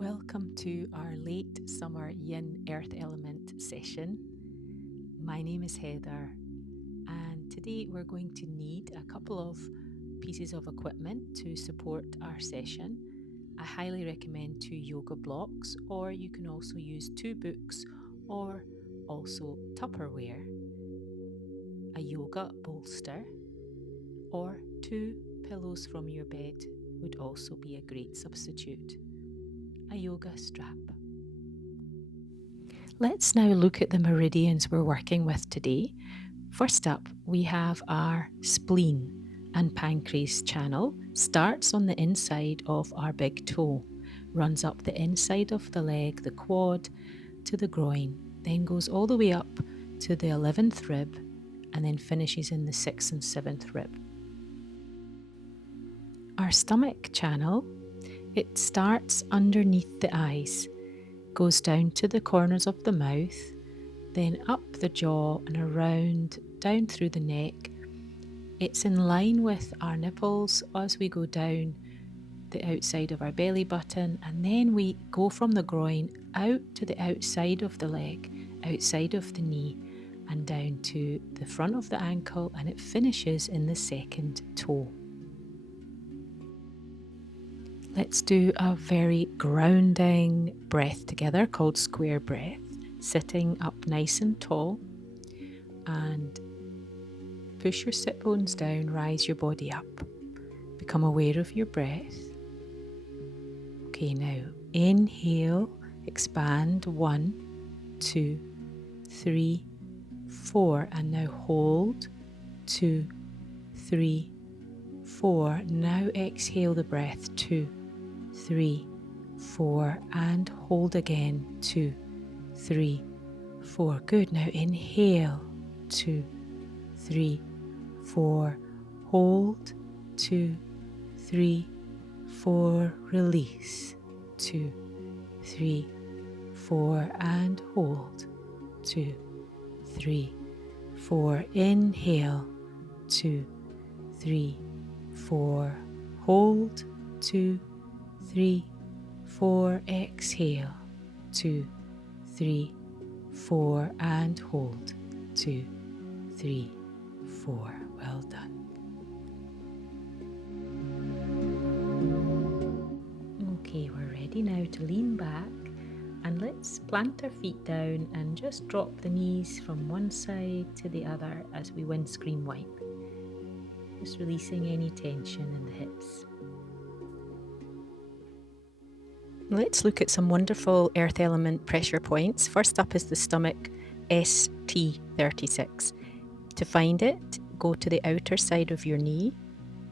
Welcome to our Late Summer Yin Earth Element session. My name is Heather, and today we're going to need a couple of pieces of equipment to support our session. I highly recommend 2 yoga blocks, or you can also use 2 books or also Tupperware, a yoga bolster, or 2 pillows from your bed would also be a great substitute. A yoga strap. Let's now look at the meridians we're working with today. First up, we have our spleen and pancreas channel. Starts on the inside of our big toe, runs up the inside of the leg, the quad, to the groin, then goes all the way up to the 11th rib, and then finishes in the 6th and 7th rib. Our stomach channel, it starts underneath the eyes, goes down to the corners of the mouth, then up the jaw and around, down through the neck. It's in line with our nipples as we go down the outside of our belly button, and then we go from the groin out to the outside of the leg, outside of the knee, and down to the front of the ankle, and it finishes in the 2nd toe. Let's do a very grounding breath together called square breath, sitting up nice and tall, and push your sit bones down, rise your body up. Become aware of your breath. Okay, now inhale, expand, 1, 2, 3, 4, and now hold, 2, 3, 4. Now exhale the breath, 2, 3, 4, and hold again, 2, 3, 4. Good. Now inhale, 2, 3, 4, hold, 2, 3, 4, release, 2, 3, 4, and hold, 2, 3, 4. Inhale, 2, 3, 4, hold, 2, 3, 4, exhale, 2, 3, 4, and hold, 2, 3, 4. Well done. Okay, we're ready now to lean back, and let's plant our feet down and just drop the knees from one side to the other as we windscreen wipe. Just releasing any tension in the hips. Let's look at some wonderful earth element pressure points. First up is the stomach, ST36. To find it, go to the outer side of your knee,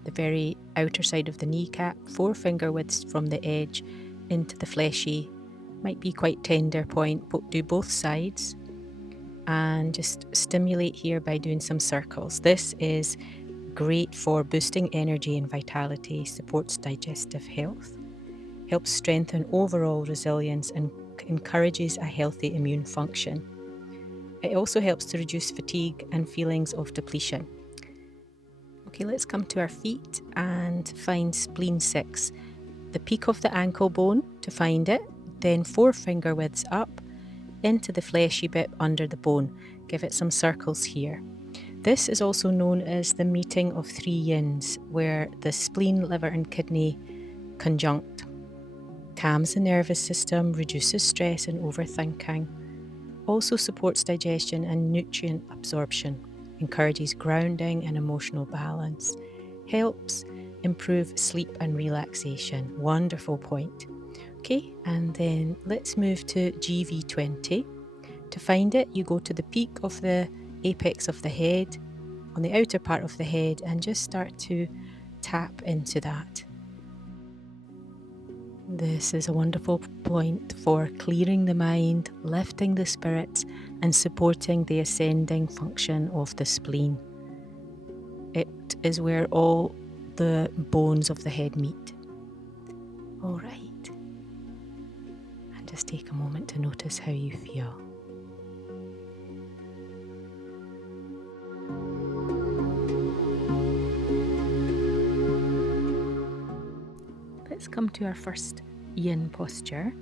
the very outer side of the kneecap, 4 finger widths from the edge into the fleshy, might be quite tender point, but do both sides. And just stimulate here by doing some circles. This is great for boosting energy and vitality, supports digestive health, helps strengthen overall resilience, and encourages a healthy immune function. It also helps to reduce fatigue and feelings of depletion. Okay, let's come to our feet and find spleen 6. The peak of the ankle bone to find it, then 4 finger widths up into the fleshy bit under the bone. Give it some circles here. This is also known as the meeting of 3 yins, where the spleen, liver and kidney conjunct. Calms the nervous system, reduces stress and overthinking, also supports digestion and nutrient absorption, encourages grounding and emotional balance, helps improve sleep and relaxation. Wonderful point. Okay, and then let's move to GV20. To find it, you go to the peak of the apex of the head, on the outer part of the head, and just start to tap into that. This is a wonderful point for clearing the mind, lifting the spirits, and supporting the ascending function of the spleen. It is where all the bones of the head meet. All right. And just take a moment to notice how you feel. Let's come to our first Yin posture,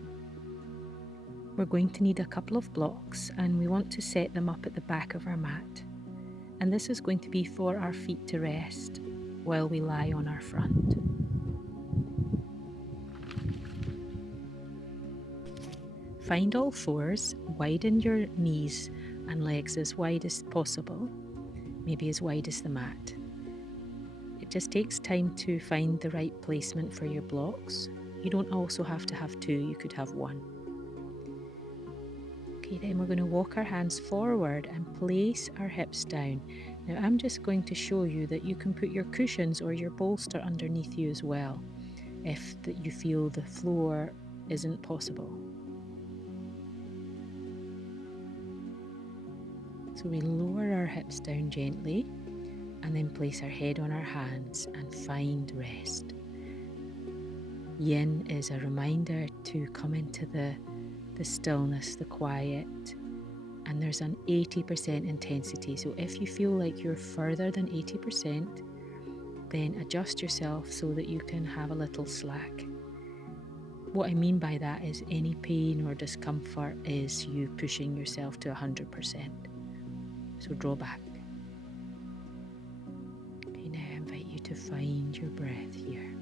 we're going to need a couple of blocks and we want to set them up at the back of our mat. And this is going to be for our feet to rest while we lie on our front. Find all fours, widen your knees and legs as wide as possible, maybe as wide as the mat. It just takes time to find the right placement for your blocks. You don't also have to have two, you could have one. Okay, then we're going to walk our hands forward and place our hips down. Now I'm just going to show you that you can put your cushions or your bolster underneath you as well, if you feel the floor isn't possible. So we lower our hips down gently and then place our head on our hands and find rest. Yin is a reminder to come into the stillness, the quiet, and there's an 80% intensity. So if you feel like you're further than 80%, then adjust yourself so that you can have a little slack. What I mean by that is any pain or discomfort is you pushing yourself to 100%. So draw back. Okay, now I invite you to find your breath here.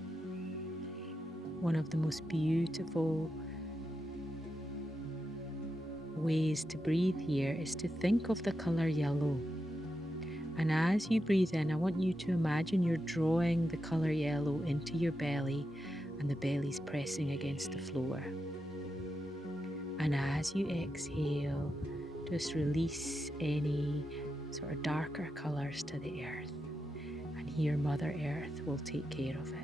One of the most beautiful ways to breathe here is to think of the colour yellow. And as you breathe in, I want you to imagine you're drawing the colour yellow into your belly and the belly's pressing against the floor. And as you exhale, just release any sort of darker colours to the earth. And here Mother Earth will take care of it.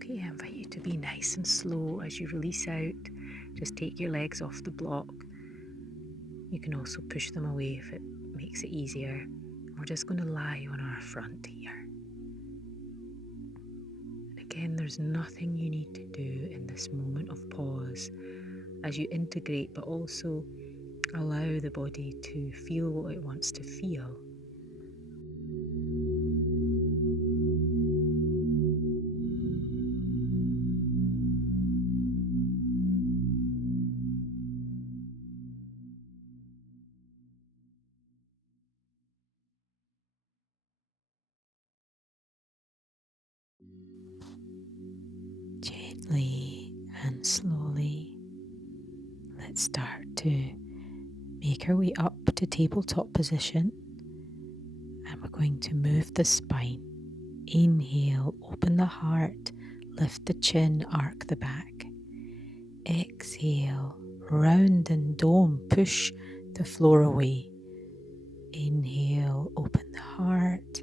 Okay, I invite you to be nice and slow as you release out. Just take your legs off the block. You can also push them away if it makes it easier. We're just going to lie on our front here. And again, there's nothing you need to do in this moment of pause as you integrate, but also allow the body to feel what it wants to feel. Gently and slowly, let's start to make our way up to tabletop position, and we're going to move the spine. Inhale, open the heart, lift the chin, arc the back. Exhale, round and dome, push the floor away. Inhale, open the heart,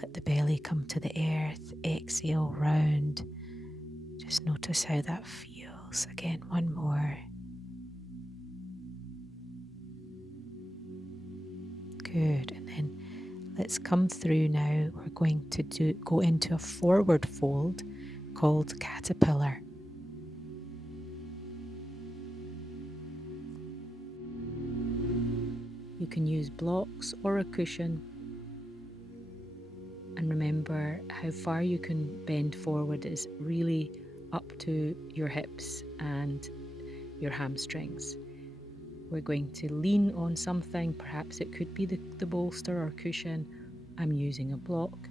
let the belly come to the earth. Exhale, round. Just notice how that feels. Again, one more. Good. And then let's come through now. We're going to go into a forward fold called caterpillar. You can use blocks or a cushion. And remember, how far you can bend forward is really up to your hips and your hamstrings. We're going to lean on something. Perhaps it could be the bolster or cushion. I'm using a block.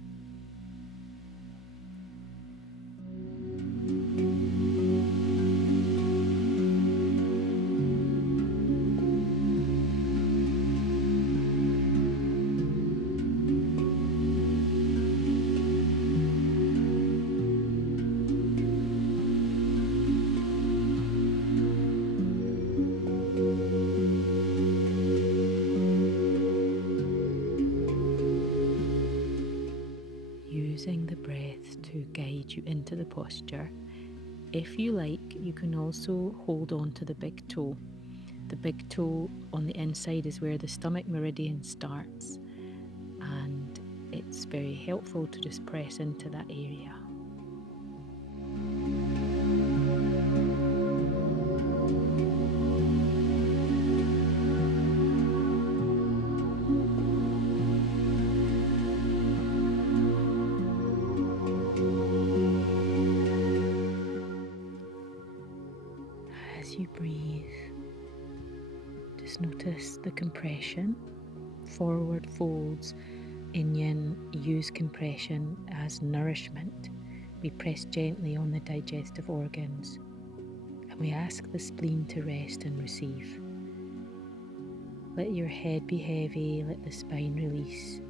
Using the breath to guide you into the posture. If you like, you can also hold on to the big toe. The big toe on the inside is where the stomach meridian starts, and it's very helpful to just press into that area. As you breathe, just notice the compression. Forward folds in yin use compression as nourishment. We press gently on the digestive organs, and we ask the spleen to rest and receive. Let your head be heavy, let the spine release.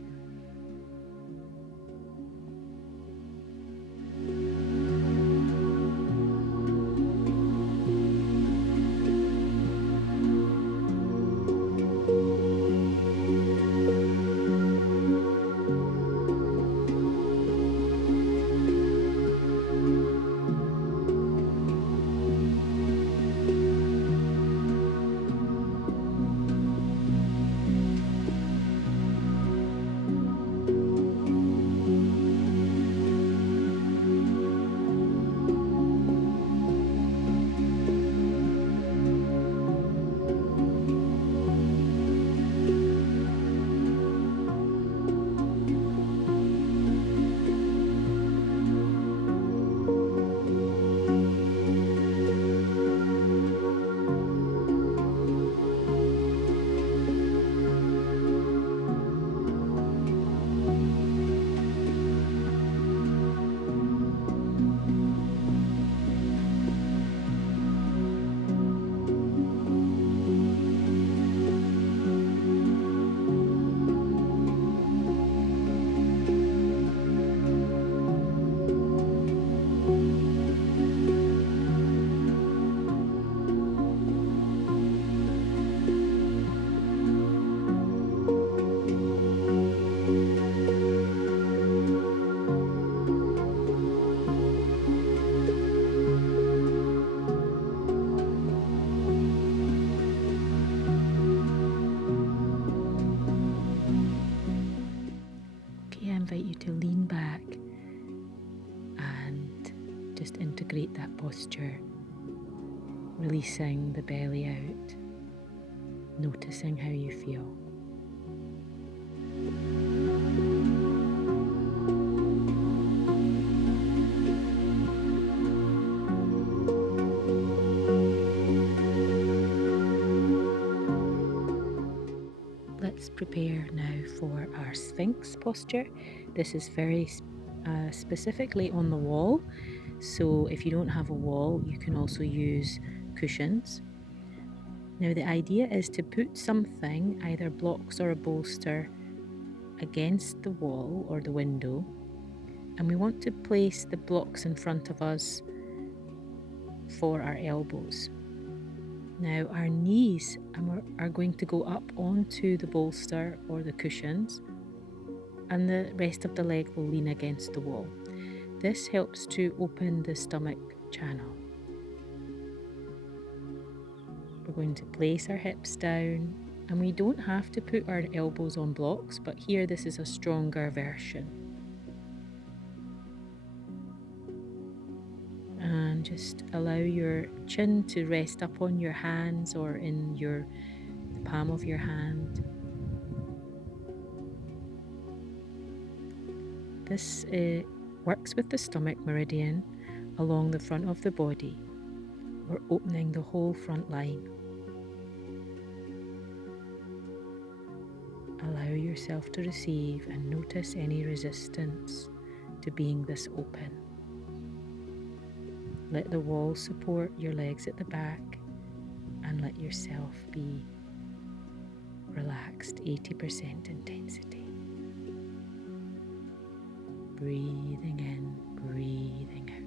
Okay, I invite you to lean back and just integrate that posture. releasing the belly out, noticing how you feel. Let's prepare now for our Sphinx posture. This is very specifically on the wall, so if you don't have a wall, you can also use cushions. Now the idea is to put something, either blocks or a bolster, against the wall or the window, and we want to place the blocks in front of us for our elbows. Now our knees are going to go up onto the bolster or the cushions, and the rest of the leg will lean against the wall. This helps to open the stomach channel. We're going to place our hips down, and we don't have to put our elbows on blocks, but here this is a stronger version. And just allow your chin to rest up on your hands or in the palm of your hand. This works with the stomach meridian along the front of the body. We're opening the whole front line. Allow yourself to receive and notice any resistance to being this open. Let the wall support your legs at the back and let yourself be relaxed, 80% intensity. Breathing in, breathing out.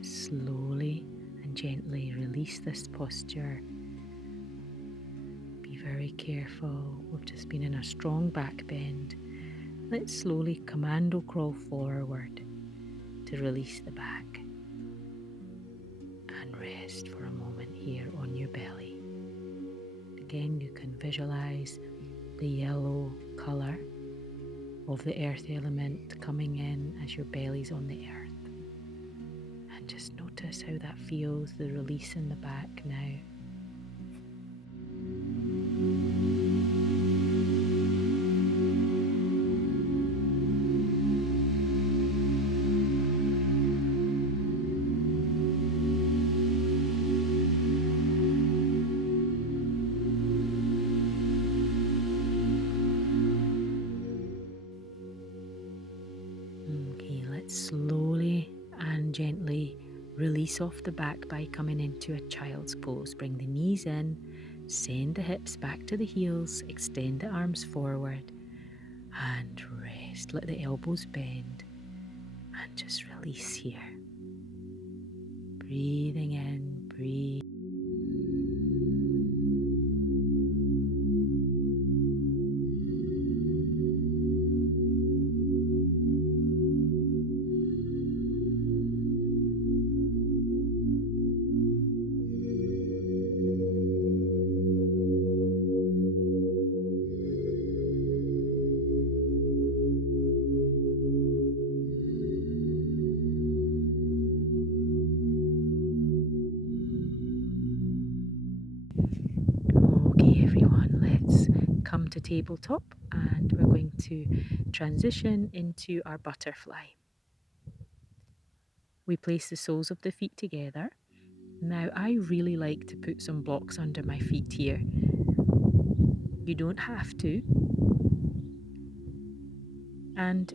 Slowly and gently release this posture. Be very careful. We've just been in a strong back bend. Let's slowly commando crawl forward to release the back and rest for a moment here on your belly. Again, you can visualize the yellow colour of the earth element coming in as your belly's on the earth. And just notice how that feels, the release in the back now. Okay, let's slowly and gently release off the back by coming into a child's pose. Bring the knees in, send the hips back to the heels, extend the arms forward and rest. Let the elbows bend. just release here. Breathing in, breathe. Okay, everyone, let's come to tabletop and we're going to transition into our butterfly. We place the soles of the feet together. Now, I really like to put some blocks under my feet here. You don't have to. And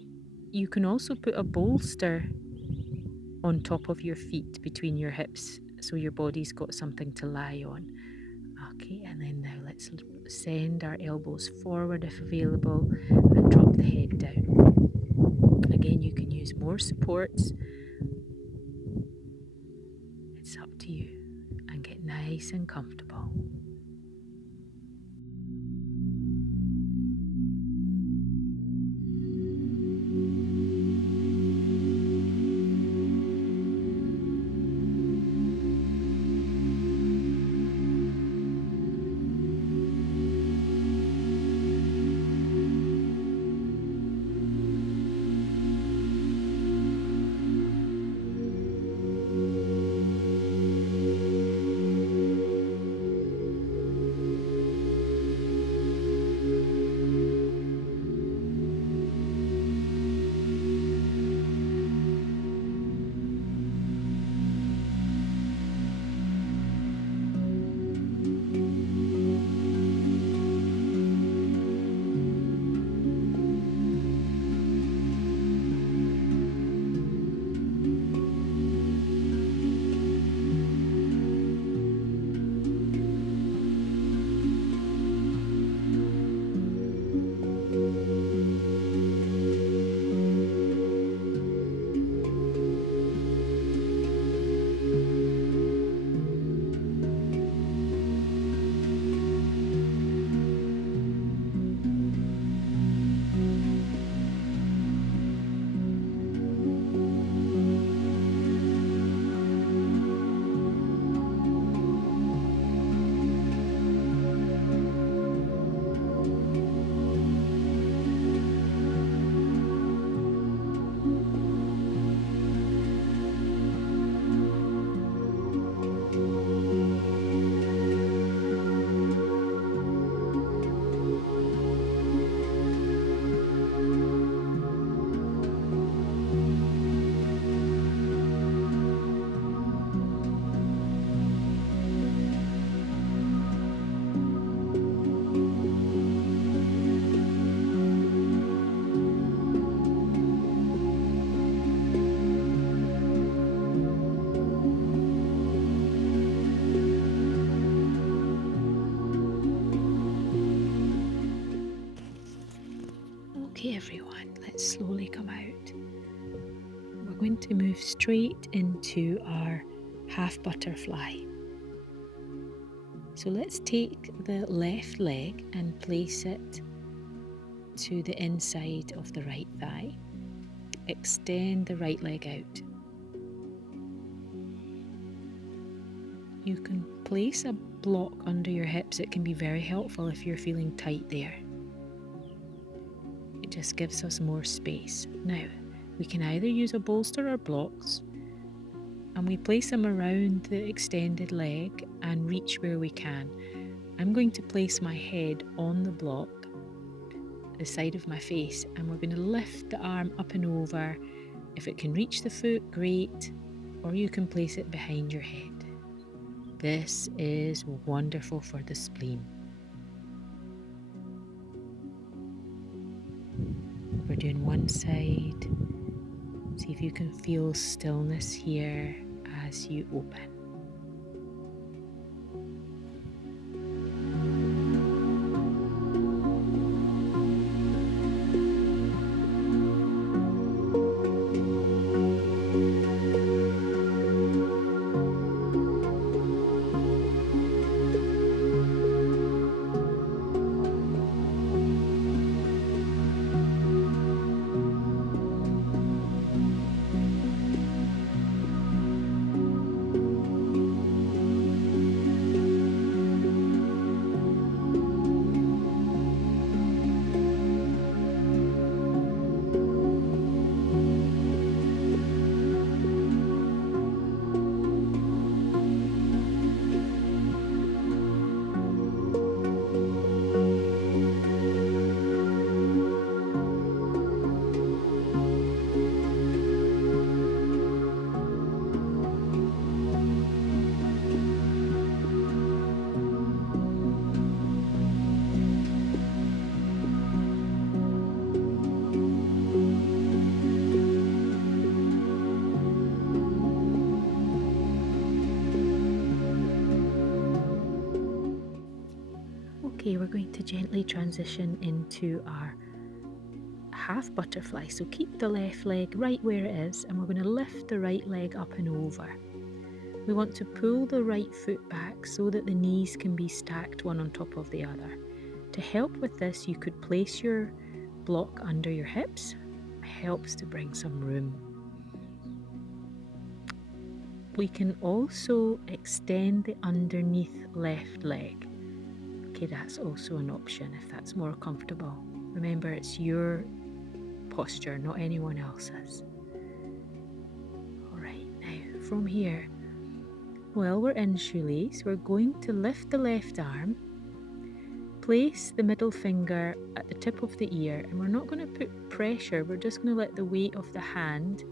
you can also put a bolster on top of your feet between your hips so your body's got something to lie on. Okay, and then now let's send our elbows forward if available and drop the head down. Again, you can use more supports. It's up to you, and get nice and comfortable. Okay, everyone, let's slowly come out. We're going to move straight into our half butterfly. So let's take the left leg and place it to the inside of the right thigh. Extend the right leg out. You can place a block under your hips. It can be very helpful if you're feeling tight there. It just gives us more space. Now, we can either use a bolster or blocks, and we place them around the extended leg and reach where we can. I'm going to place my head on the block, the side of my face, and we're going to lift the arm up and over. If it can reach the foot, great, or you can place it behind your head. This is wonderful for the spleen. We're doing one side. See if you can feel stillness here as you open. Okay, we're going to gently transition into our half butterfly. So keep the left leg right where it is, and we're going to lift the right leg up and over. We want to pull the right foot back so that the knees can be stacked one on top of the other. To help with this, you could place your block under your hips. It helps to bring some room. We can also extend the underneath left leg. Okay, that's also an option if that's more comfortable. Remember, it's your posture, not anyone else's. All right, now from here, while we're in shoelace, we're going to lift the left arm, place the middle finger at the tip of the ear, and we're not going to put pressure, we're just going to let the weight of the hand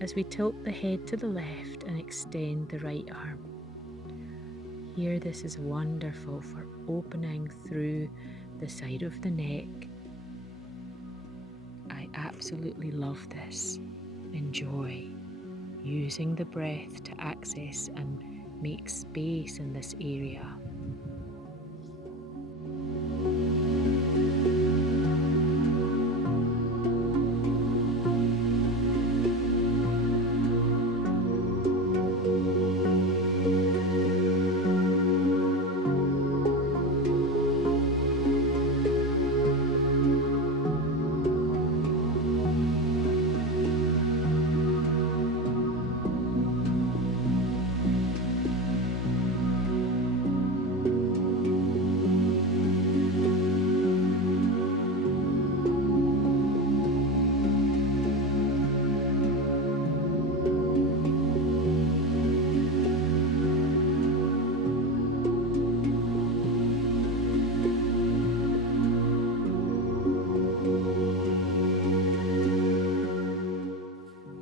as we tilt the head to the left and extend the right arm. Here, this is wonderful for opening through the side of the neck. I absolutely love this. Enjoy using the breath to access and make space in this area.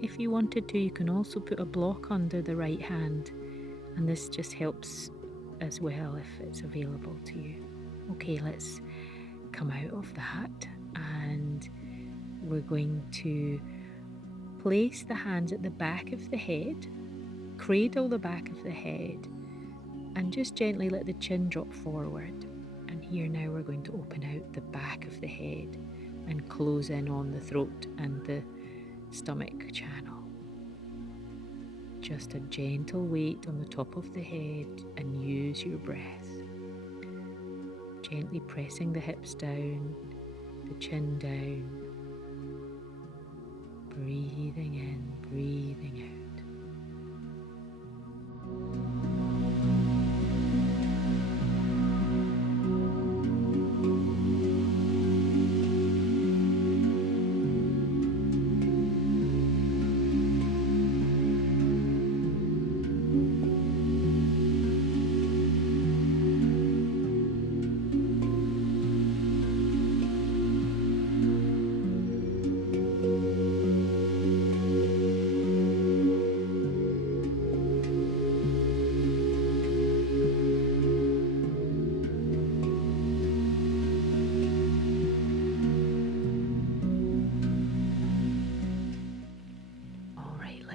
If you wanted to, you can also put a block under the right hand, and this just helps as well if it's available to you. Okay, let's come out of that, and we're going to place the hands at the back of the head, cradle the back of the head, and just gently let the chin drop forward. And here now we're going to open out the back of the head and close in on the throat and the stomach channel. Just a gentle weight on the top of the head, and use your breath. Gently pressing the hips down, the chin down, breathing in, breathing out.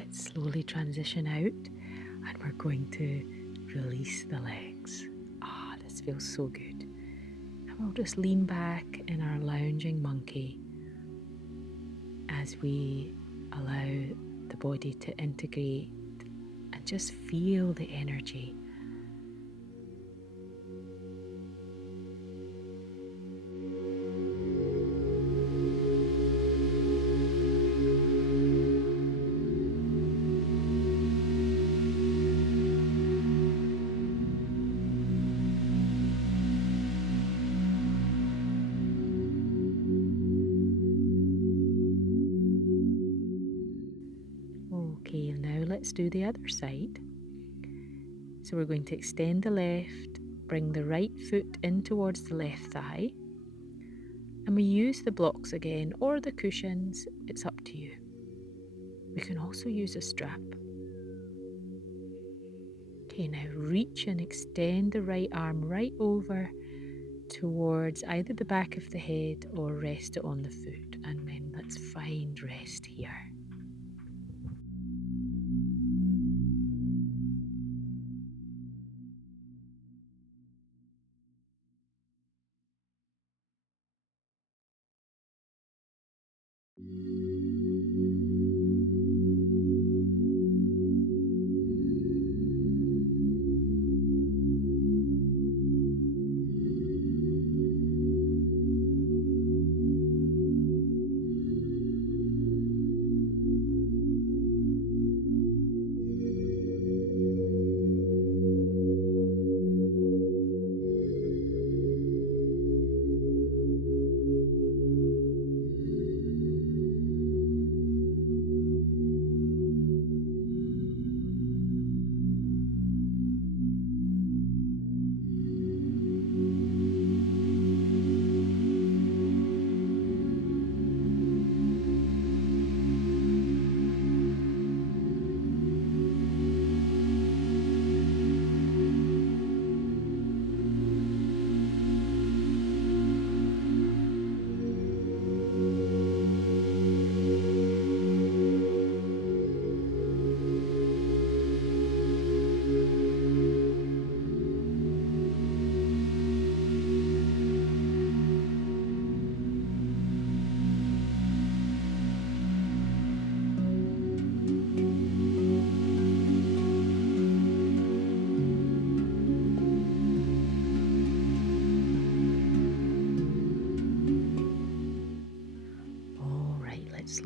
Slowly transition out, and we're going to release the legs. This feels so good. And we'll just lean back in our lounging monkey as we allow the body to integrate and just feel the energy. Okay, now let's do the other side. So we're going to extend the left, bring the right foot in towards the left thigh, and we use the blocks again or the cushions, it's up to you. We can also use a strap. Okay, now reach and extend the right arm right over towards either the back of the head or rest it on the foot, and then let's find rest here.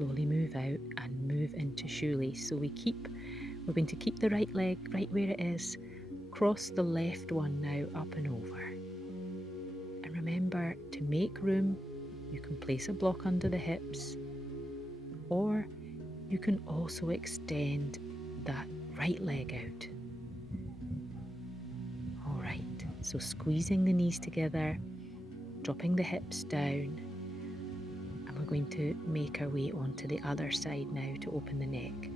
slowly move out and move into shoelace. So we're going to keep the right leg right where it is, cross the left one now up and over. And remember to make room, you can place a block under the hips, or you can also extend that right leg out. All right, so squeezing the knees together, dropping the hips down, and we're going to make our way onto the other side now to open the neck.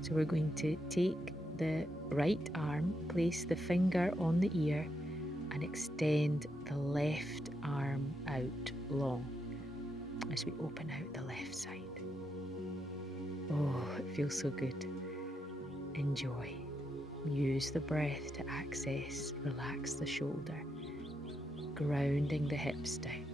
So we're going to take the right arm, place the finger on the ear, and extend the left arm out long as we open out the left side. Oh, it feels so good. Enjoy. Use the breath to access, relax the shoulder, grounding the hips down.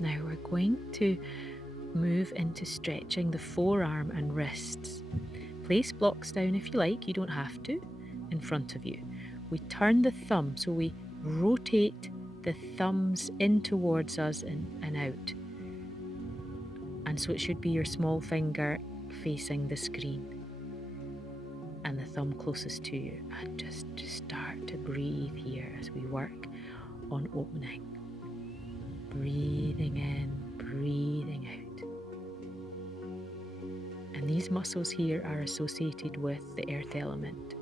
Now we're going to move into stretching the forearm and wrists. Place blocks down if you like, you don't have to, in front of you. We turn the thumb, so we rotate the thumbs in towards us and out. And so it should be your small finger facing the screen and the thumb closest to you. And just start to breathe here as we work on opening. Breathing in, breathing out. And these muscles here are associated with the earth element.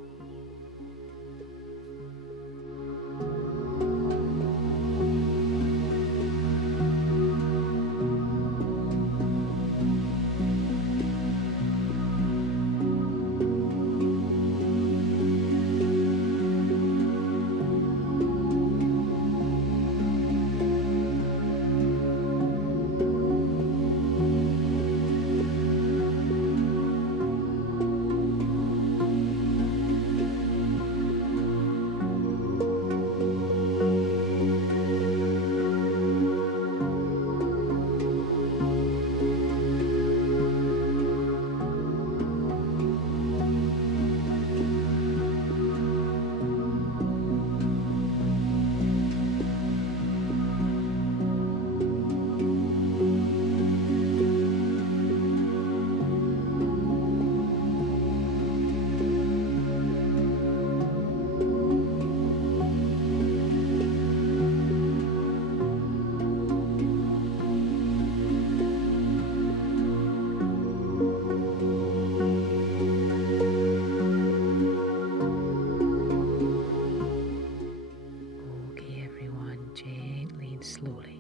Slowly.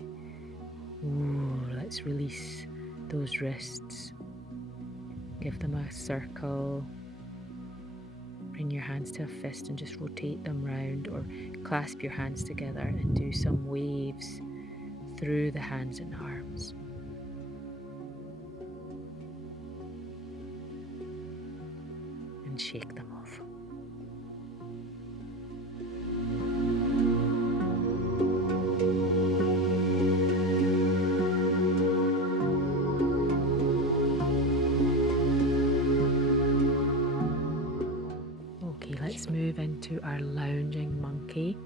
Ooh, let's release those wrists. Give them a circle. Bring your hands to a fist and just rotate them round, or clasp your hands together and do some waves through the hands and arms. And shake them off. Let's move into our lounging monkey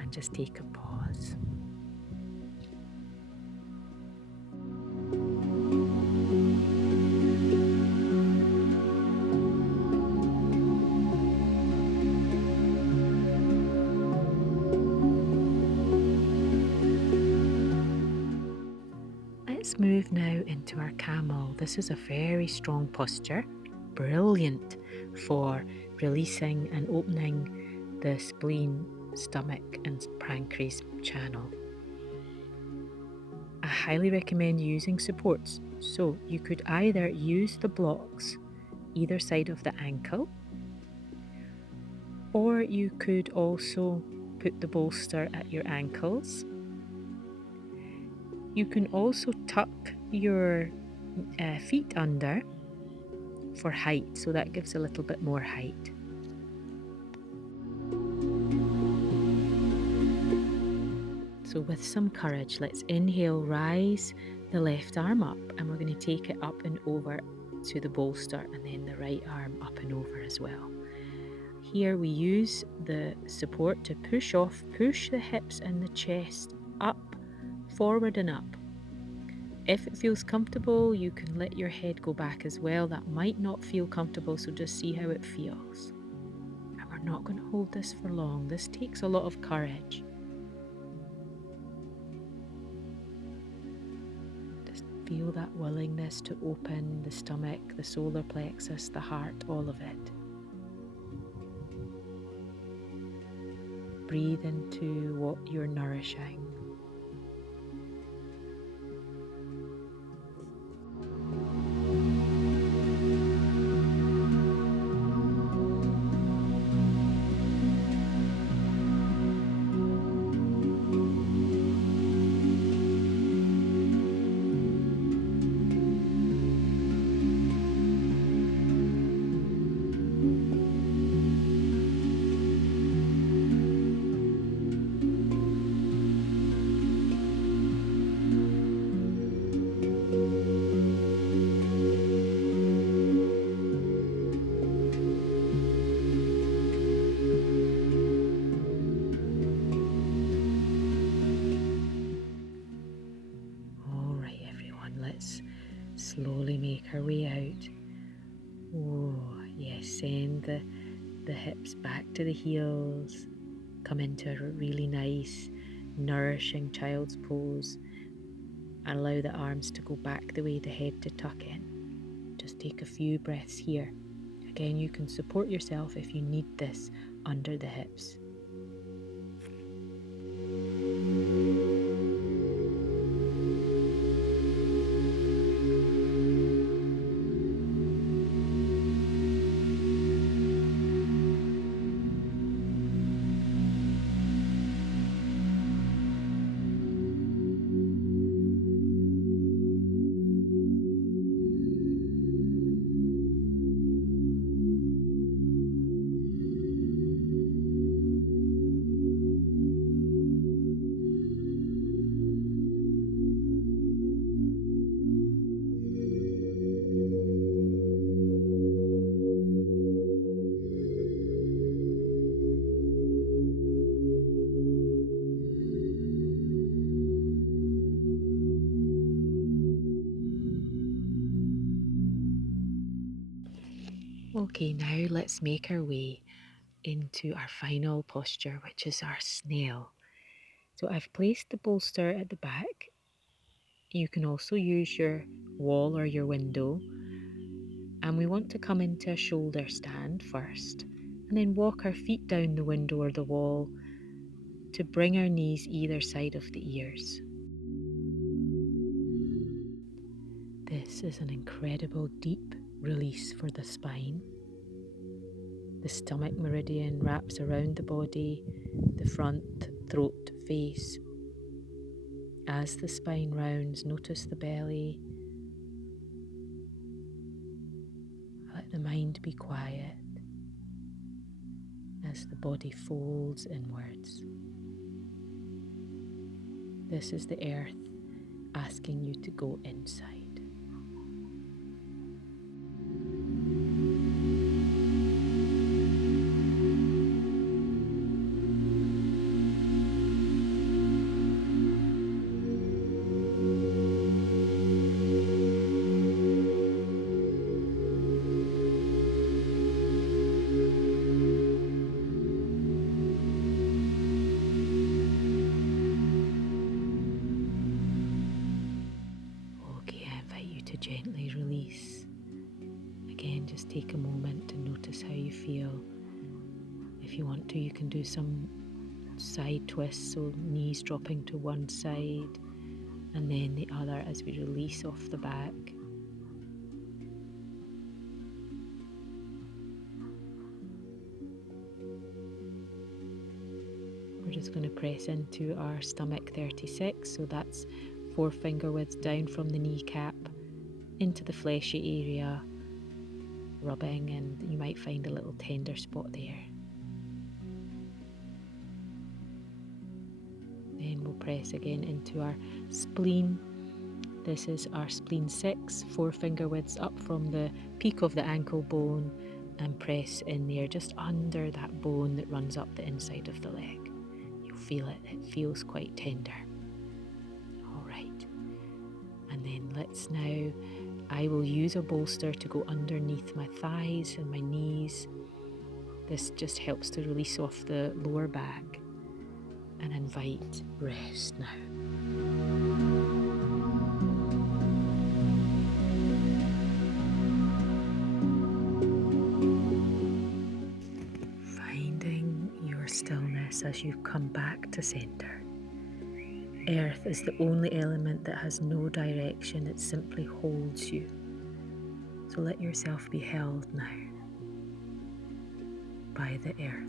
and just take a pause. move now into our camel. This is a very strong posture, brilliant for releasing and opening the spleen, stomach and pancreas channel. I highly recommend using supports. So you could either use the blocks either side of the ankle, or you could also put the bolster at your ankles. You can also tuck your feet under for height, so that gives a little bit more height. So with some courage, let's inhale, rise the left arm up, and we're going to take it up and over to the bolster, and then the right arm up and over as well. Here we use the support to push the hips and the chest up, forward and up. If it feels comfortable, you can let your head go back as well. That might not feel comfortable, so just see how it feels. And we're not going to hold this for long. This takes a lot of courage. Just feel that willingness to open the stomach, the solar plexus, the heart, all of it. Breathe into what you're nourishing. Slowly make our way out. Oh, yes, send the hips back to the heels. Come into a really nice, nourishing child's pose. And allow the arms to go back the way the head to tuck in. Just take a few breaths here. Again, you can support yourself if you need this under the hips. Okay, now let's make our way into our final posture, which is our snail. So I've placed the bolster at the back. You can also use your wall or your window. And we want to come into a shoulder stand first, and then walk our feet down the window or the wall to bring our knees either side of the ears. This is an incredible deep release for the spine. The stomach meridian wraps around the body, the front, throat, face. As the spine rounds, notice the belly. Let the mind be quiet as the body folds inwards. This is the earth asking you to go inside. gently release. Again, just take a moment to notice how you feel. If you want to, you can do some side twists, so knees dropping to one side and then the other as we release off the back. We're just going to press into our stomach 36, so that's 4 finger widths down from the kneecap into the fleshy area, rubbing, and you might find a little tender spot there. Then we'll press again into our spleen. This is our spleen 6, 4 finger widths up from the peak of the ankle bone, and press in there just under that bone that runs up the inside of the leg. You'll feel it, it feels quite tender. All right, and then I will use a bolster to go underneath my thighs and my knees. This just helps to release off the lower back and invite rest now. Finding your stillness as you come back to center. Earth is the only element that has no direction, it simply holds you. So let yourself be held now by the earth.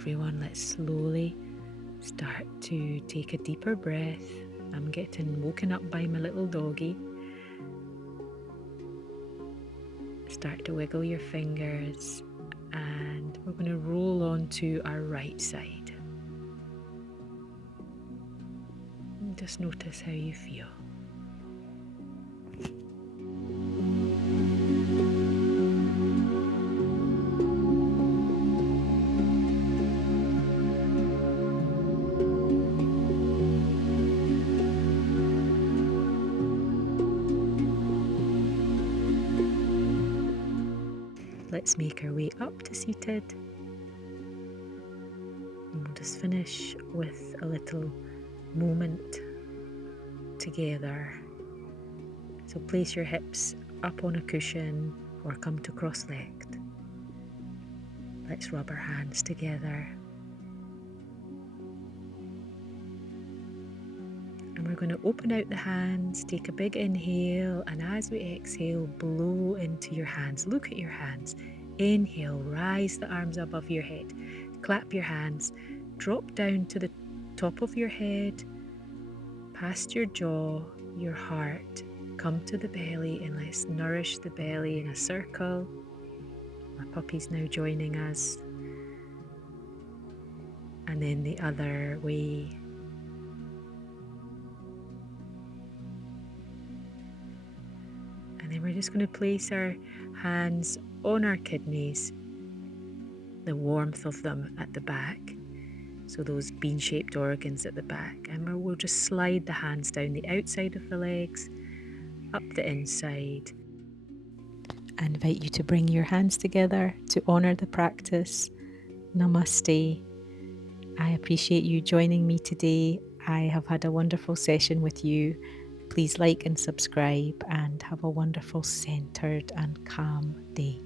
everyone, let's slowly start to take a deeper breath. I'm getting woken up by my little doggy. Start to wiggle your fingers, and we're going to roll on to our right side. Just notice how you feel. Let's make our way up to seated. And we'll just finish with a little moment together. So place your hips up on a cushion or come to cross-legged. Let's rub our hands together. And we're going to open out the hands, take a big inhale, and as we exhale, blow into your hands. Look at your hands. Inhale, rise the arms above your head. Clap your hands, drop down to the top of your head, past your jaw, your heart. Come to the belly and let's nourish the belly in a circle. My puppy's now joining us. And then the other way. And then we're just going to place our hands on our kidneys, the warmth of them at the back. So those bean-shaped organs at the back. And we'll just slide the hands down the outside of the legs, up the inside. I invite you to bring your hands together to honour the practice. Namaste. I appreciate you joining me today. I have had a wonderful session with you. Please like and subscribe and have a wonderful, centered and calm day.